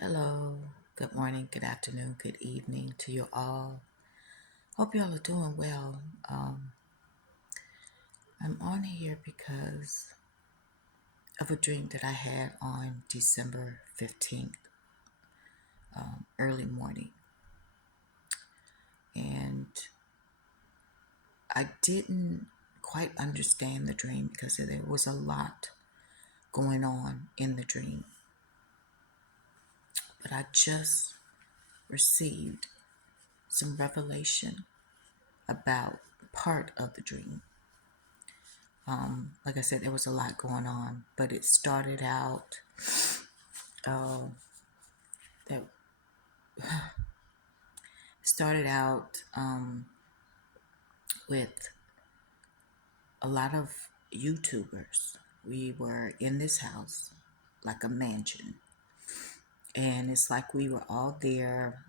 Hello, good morning, good afternoon, good evening to you all. Hope y'all are doing well. I'm on here because of a dream that I had on December 15th, early morning. And I didn't quite understand the dream because there was a lot going on in the dream. But I just received some revelation about part of the dream. Like I said, there was a lot going on, but it uh, that started out with a lot of YouTubers. We were in this house, like a mansion, and it's like we were all there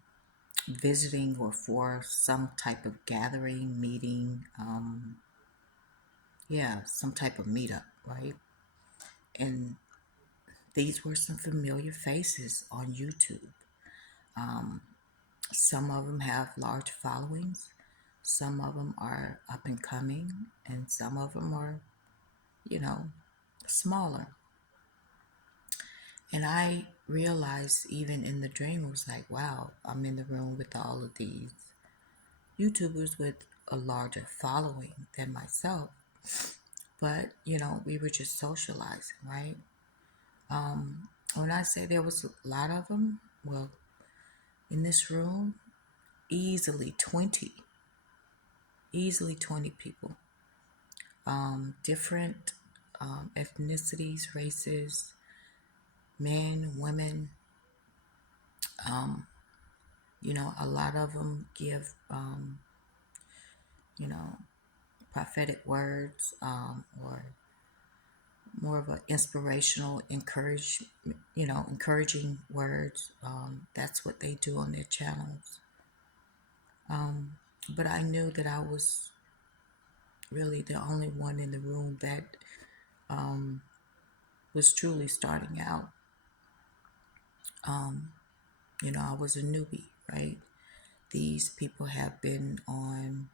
visiting or for some type of gathering, meeting, some type of meetup, right? And these were some familiar faces on YouTube. Um, Some of them have large followings, some of them are up and coming, and some of them are, you know, smaller. And I realized even in the dream, it was like, wow, I'm in the room with all of these YouTubers with a larger following than myself. But, we were just socializing, right? When I say there was a lot of them, well, in this room, easily 20, easily 20 people. Different ethnicities, races, men, women. Um, a lot of them give, you know, prophetic words or more of an inspirational, encouraging words. That's what they do on their channels. But I knew that I was really the only one in the room that um, was truly starting out. I was a newbie, right? These people have been on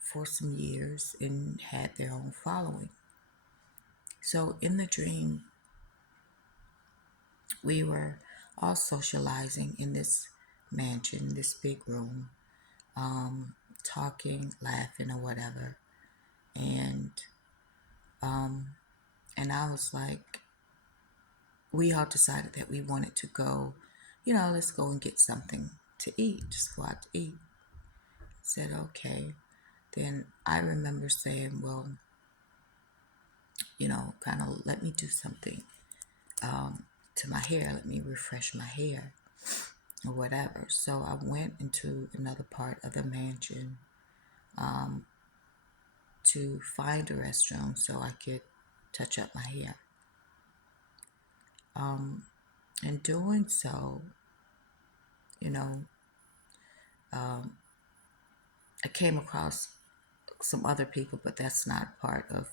for some years and had their own following. So in the dream, we were all socializing in this mansion, this big room, talking, laughing, or whatever. And and I was like, we all decided that we wanted to go, let's go and get something to eat, just go out to eat. Said, okay. Then I remember saying, well, kind of let me do something to my hair, let me refresh my hair or whatever. So I went into another part of the mansion to find a restroom so I could touch up my hair. In doing so, you know, I came across some other people, but that's not part of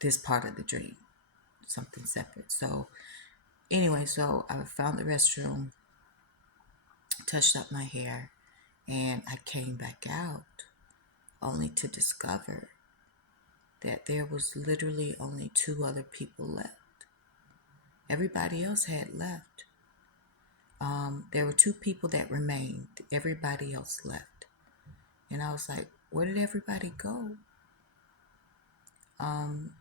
this part of the dream, something separate. So anyway, so I found the restroom, touched up my hair, and I came back out only to discover that there was literally only two other people left. Everybody else had left. There were two people that remained. Everybody else left. And I was like, where did everybody go? And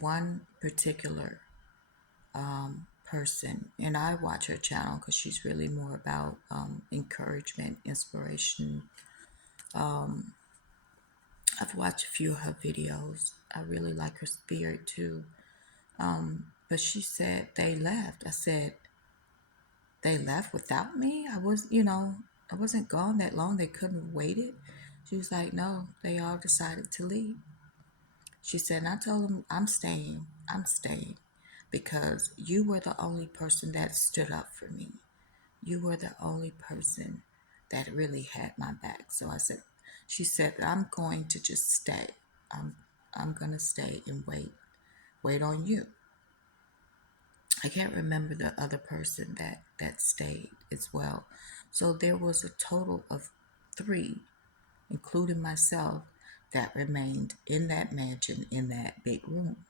one particular person, and I watch her channel because she's really more about encouragement, inspiration. I've watched a few of her videos. I really like her spirit too. But she said they left. I said, they left without me? I wasn't gone that long. They couldn't have waited. She was like, no, they all decided to leave. She said, and I told them, I'm staying. I'm staying because you were the only person that stood up for me. You were the only person that really had my back. So she said, I'm going to just stay. I'm going to stay and wait on you. I can't remember the other person that stayed as well. So there was a total of three, including myself, that remained in that mansion in that big room.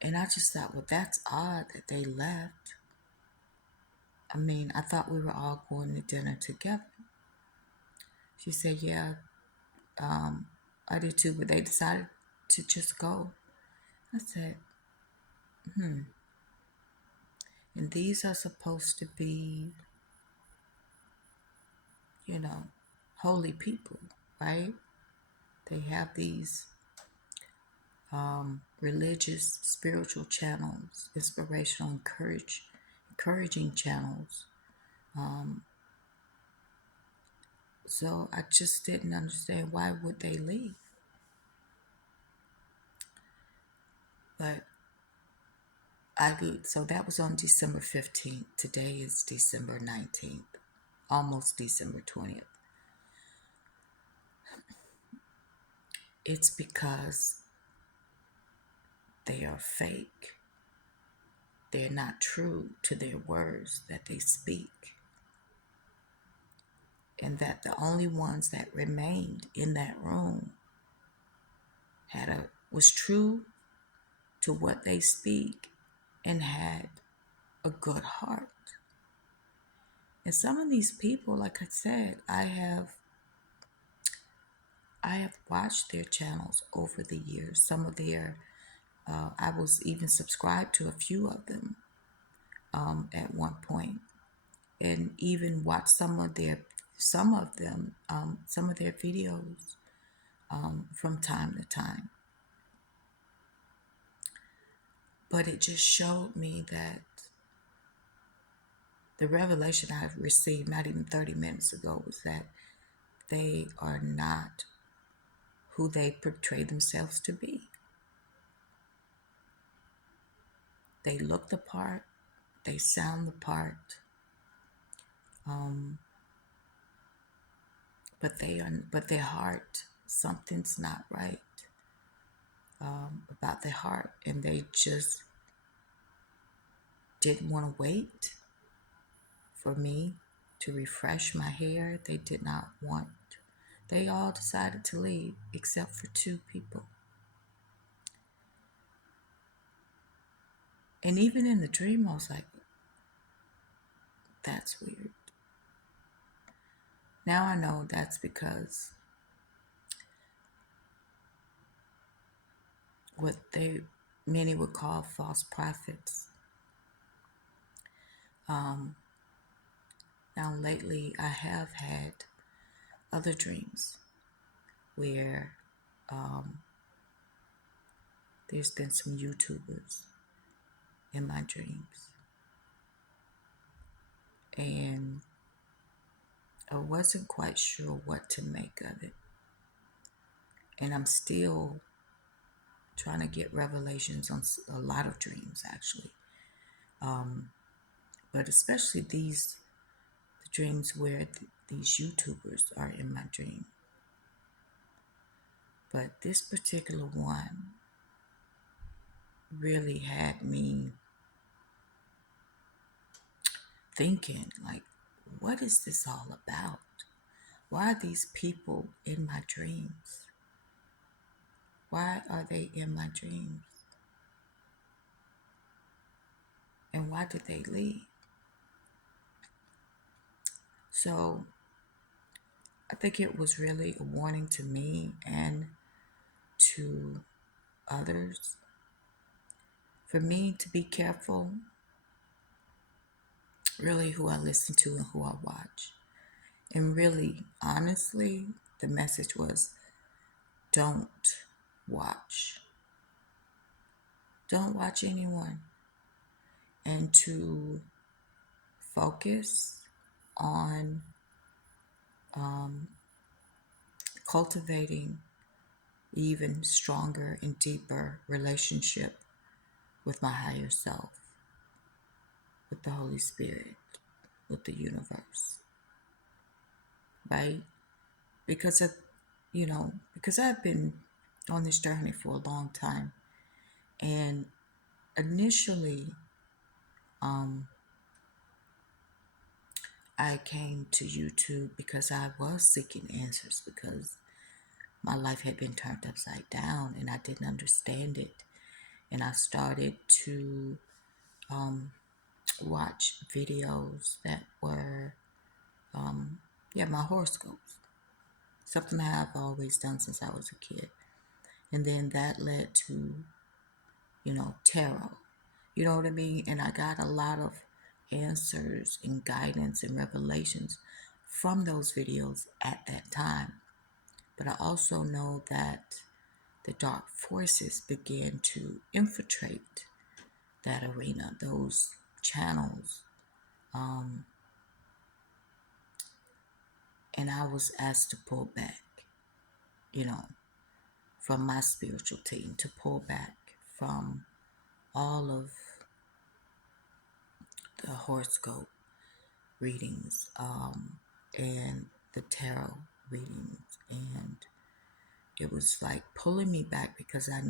And I just thought, well, that's odd that they left. I mean, I thought we were all going to dinner together. She said, yeah, I did too, but they decided to just go. I said, and these are supposed to be, you know, holy people, right? They have these religious, spiritual channels, inspirational, encouraging channels. So I just didn't understand why would they leave. But so that was on December 15th. Today is December 19th, almost December 20th. It's because they are fake. They're not true to their words that they speak. And that the only ones that remained in that room was true to what they speak and had a good heart. And some of these people, like I said, I have watched their channels over the years. Some of their I was even subscribed to a few of them at one point, and even watched some of their videos from time to time. But it just showed me that the revelation I received not even 30 minutes ago was that they are not who they portray themselves to be. They look the part, they sound the part, but their heart, something's not right about their heart, and they just didn't want to wait for me to refresh my hair. They did not want. They all decided to leave except for two people. And even in the dream, I was like, that's weird. Now I know that's because what many would call false prophets. Now lately I have had other dreams where there's been some YouTubers in my dreams. And I wasn't quite sure what to make of it. And I'm still trying to get revelations on a lot of dreams, actually. But especially the dreams where these YouTubers are in my dream. But this particular one really had me thinking, like, what is this all about? Why are these people in my dreams? Why are they in my dreams? And why did they leave? So I think it was really a warning to me and to others for me to be careful, really, who I listen to and who I watch. And really, honestly, the message was don't watch. Don't watch anyone. And to focus on cultivating even stronger and deeper relationship with my higher self, with the Holy Spirit, with the universe, right? Because because I've been on this journey for a long time, and initially Um, I came to YouTube because I was seeking answers because my life had been turned upside down and I didn't understand it. And I started to watch videos that were, my horoscopes. Something that I've always done since I was a kid. And then that led to, tarot. You know what I mean? And I got a lot of answers and guidance and revelations from those videos at that time. But I also know that the dark forces began to infiltrate that arena, those channels. Um, and I was asked to pull back, you know, from my spiritual team, to pull back from all of the horoscope readings and the tarot readings. And it was like pulling me back because I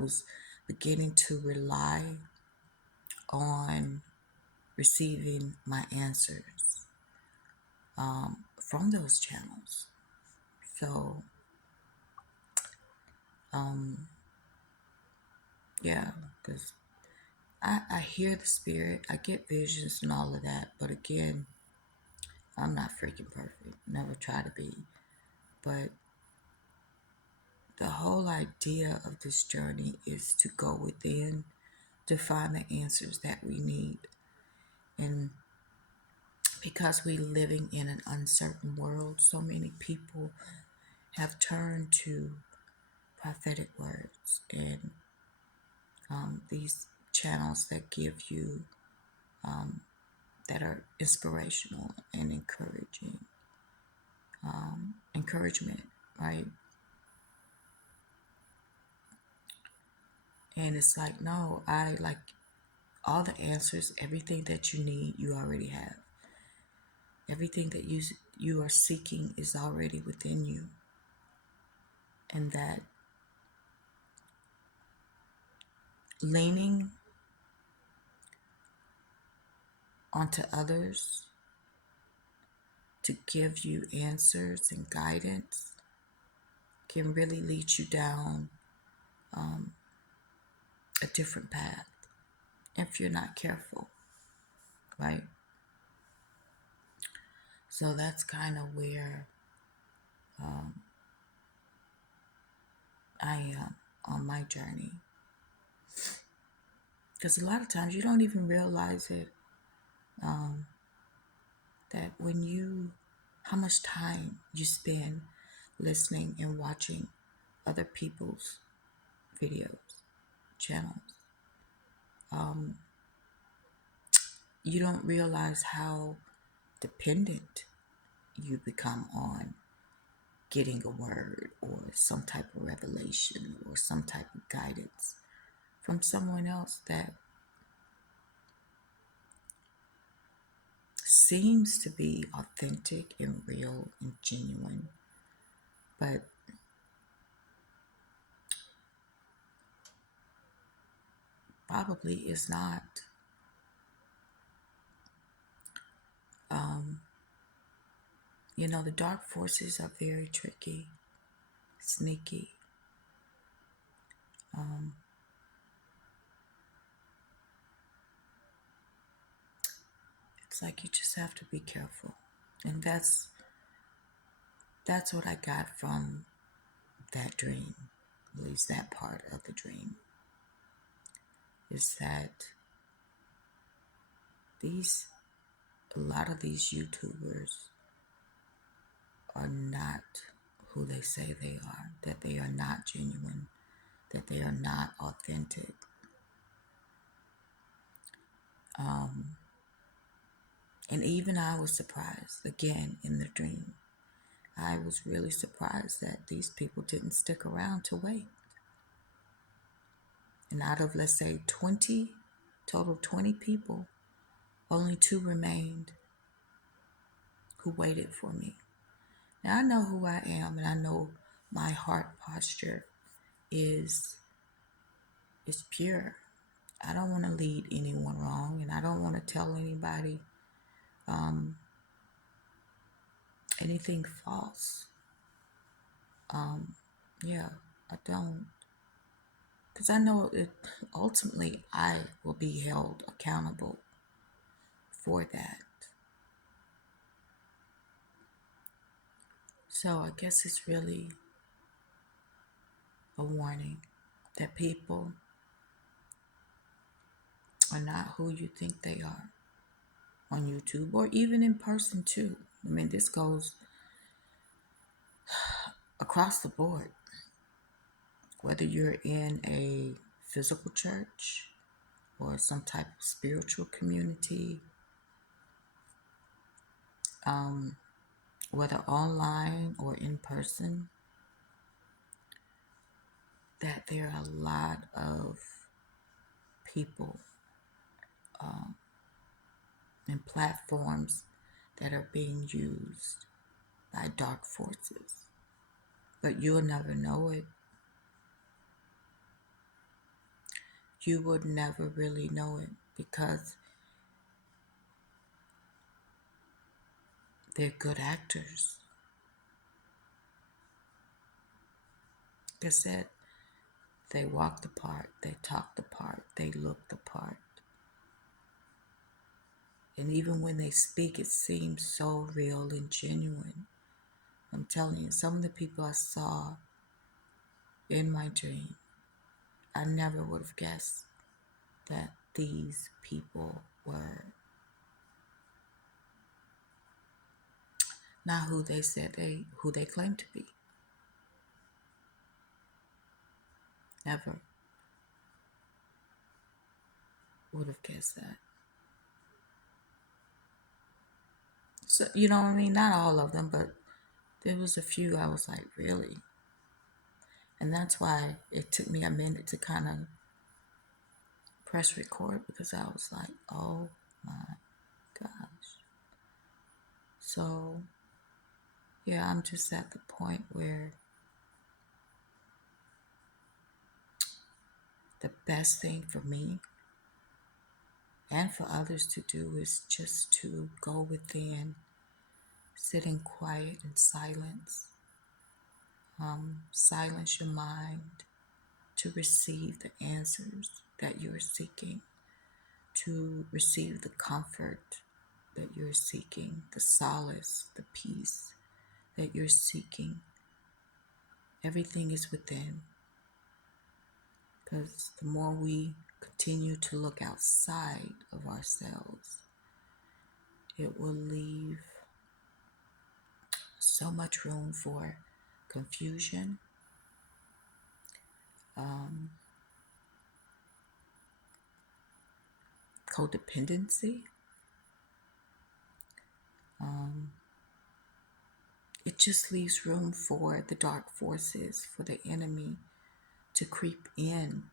was beginning to rely on receiving my answers from those channels. So, um, yeah, because I hear the spirit, I get visions and all of that, but again, I'm not freaking perfect. Never try to be. But the whole idea of this journey is to go within to find the answers that we need. And because we're living in an uncertain world, so many people have turned to prophetic words and these channels that give you, that are inspirational and encouragement, right? And it's like, no, I like all the answers, everything that you need, you already have. Everything that you are seeking is already within you. And that leaning onto others to give you answers and guidance can really lead you down a different path if you're not careful, right? So that's kind of where I am on my journey. Because a lot of times you don't even realize it, that how much time you spend listening and watching other people's videos, channels. You don't realize how dependent you become on getting a word or some type of revelation or some type of guidance from someone else that seems to be authentic and real and genuine, but probably is not. The dark forces are very tricky, sneaky. It's like you just have to be careful. And that's what I got from that dream, at least that part of the dream, is that a lot of these YouTubers are not who they say they are, that they are not genuine, that they are not authentic. And even I was surprised, again, in the dream. I was really surprised that these people didn't stick around to wait. And out of, let's say, 20, total 20 people, only 2 remained who waited for me. Now I know who I am, and I know my heart posture is pure. I don't want to lead anyone wrong, and I don't want to tell anybody um, anything false. Yeah, I don't. Because I know it, ultimately I will be held accountable for that. So I guess it's really a warning that people are not who you think they are on YouTube or even in person too. I mean, this goes across the board, whether you're in a physical church or some type of spiritual community, um, whether online or in person, that there are a lot of people and platforms that are being used by dark forces. But you'll never know it. You would never really know it because they're good actors. Like I said, they walk the part, they talk the part, they look the part. And even when they speak, it seems so real and genuine. I'm telling you, some of the people I saw in my dream, I never would have guessed that these people were not who they said who they claimed to be. Never would have guessed that. So you know what I mean? Not all of them, but there was a few I was like, really? And that's why it took me a minute to kind of press record because I was like, oh my gosh. So yeah, I'm just at the point where the best thing for me and for others to do is just to go within, sit in quiet and silence, silence your mind to receive the answers that you're seeking, to receive the comfort that you're seeking, the solace, the peace that you're seeking. Everything is within. Because the more we continue to look outside of ourselves, it will leave so much room for confusion, um, codependency. Um, it just leaves room for the dark forces, for the enemy to creep in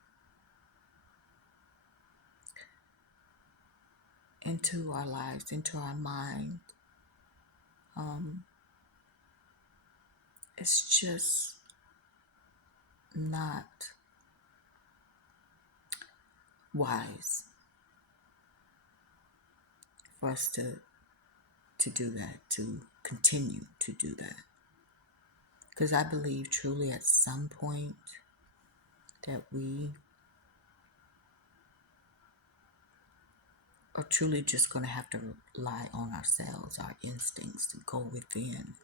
into our lives, into our mind. It's just not wise for us to do that, to continue to do that. Because I believe truly at some point that we are truly just going to have to rely on ourselves, our instincts to go within.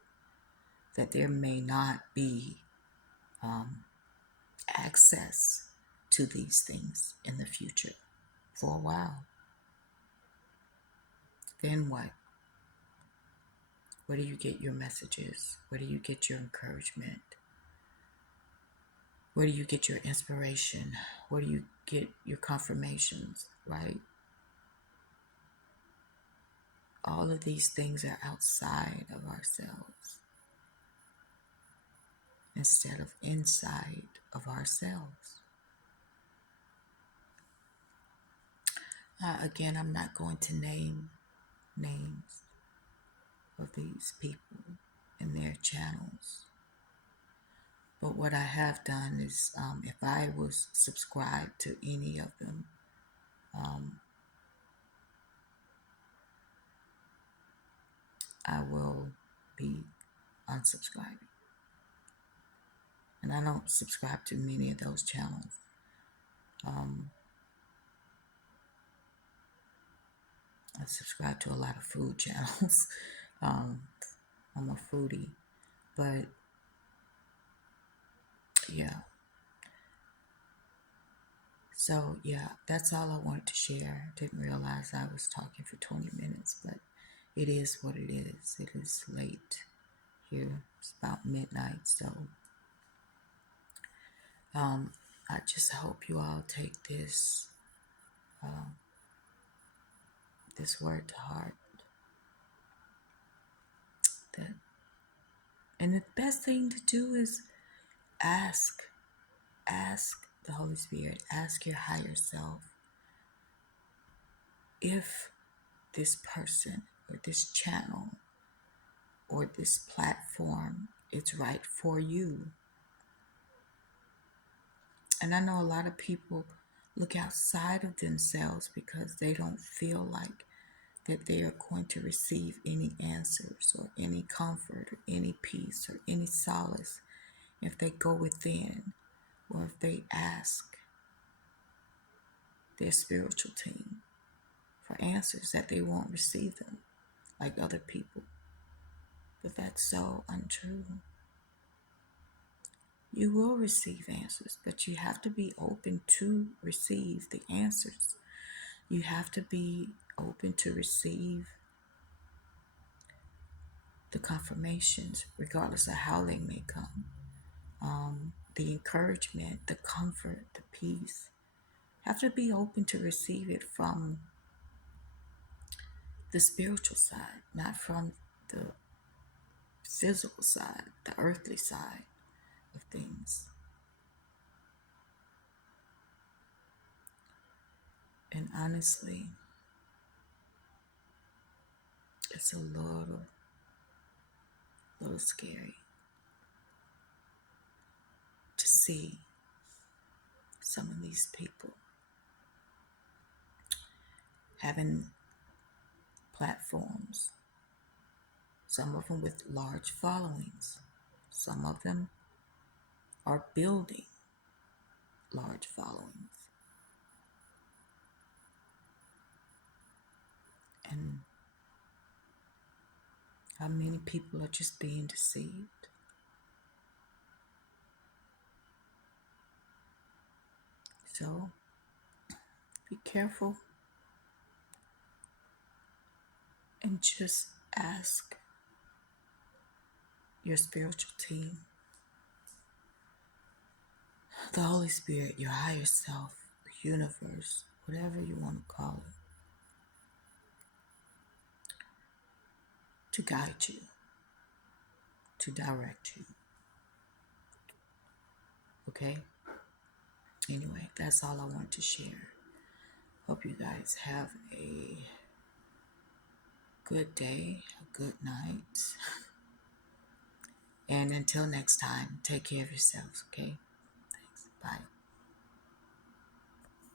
That there may not be access to these things in the future for a while. Then what? Where do you get your messages? Where do you get your encouragement? Where do you get your inspiration? Where do you get your confirmations, right? All of these things are outside of ourselves instead of inside of ourselves. Again, I'm not going to name names of these people and their channels. But what I have done is, if I was subscribed to any of them, um, I will be unsubscribing. And I don't subscribe to many of those channels. Um, I subscribe to a lot of food channels. um, I'm a foodie. But yeah, so yeah, that's all I wanted to share. Didn't realize I was talking for 20 minutes, but it is what it is. It is late here. It's about midnight. So um, I just hope you all take uh, this word to heart. That, and the best thing to do is ask. Ask the Holy Spirit. Ask your higher self if this person or this channel or this platform is right for you. And I know a lot of people look outside of themselves because they don't feel like that they are going to receive any answers or any comfort or any peace or any solace if they go within or if they ask their spiritual team for answers, that they won't receive them like other people. But that's so untrue. You will receive answers, but you have to be open to receive the answers. You have to be open to receive the confirmations, regardless of how they may come. The encouragement, the comfort, the peace. You have to be open to receive it from the spiritual side, not from the physical side, the earthly side of things. And honestly, it's a little scary to see some of these people having platforms, some of them with large followings, some of them are building large followings. And how many people are just being deceived? So be careful and just ask your spiritual team, the Holy Spirit, your higher self, the universe, whatever you want to call it, to guide you, to direct you. Okay? Anyway, that's all I want to share. Hope you guys have a good day, a good night. And until next time, take care of yourselves, okay? Thanks. Bye.